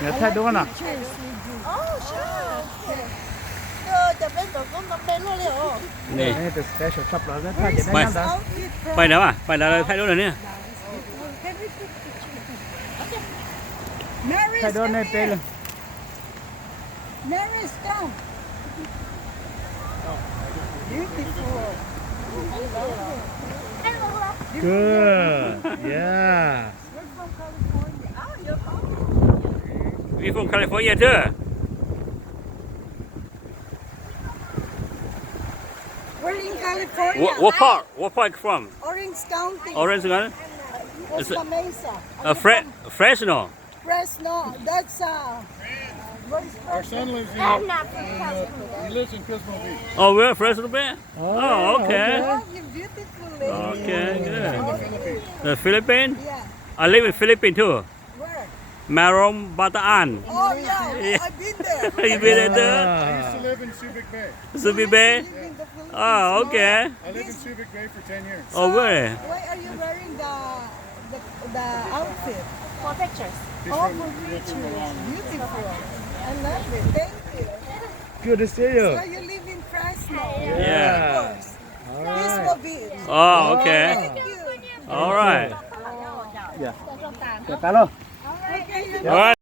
เดี๋ยวถ่ายดูกันนะ Oh, sure. Chụp lên tổ công tập đến luôn liệu. นี่ นี่เป็น special shop เราได้ถ่ายจะได้ยังไง ไปแล้วอ่ะไปแล้วถ่ายรูปเลยเนี่ย ถ่ายดูในเปลย Mary's down. Beautiful. good yeah We from California too. We're in California. What part? What part from? Orange County. Orange County? Costa Mesa. Fresno. Fresno. That's Our son lives in. He lives in Pismo Beach. Oh, we're Fresno Bay? Oh, okay. Oh, you beautiful lady. Okay, In good. the Philippines. The Philippines? Yeah. I live in Philippines too. Where? Marom Bataan. Oh yeah, I've been there. You been there? I used to live in Subic Bay. Subi Bay? Live in the Philippines. Oh, okay. I lived in Subic Bay for 10 years. Oh, where? Why are you wearing the outfit? For pictures. He's Oh, from for pictures. Beautiful. I love it. Thank you. good to see you So you live in Fresno? Yeah. Of course. Pismo Beach. Oh, okay. Thank you. All right. dạ cái luôn Okay. All right.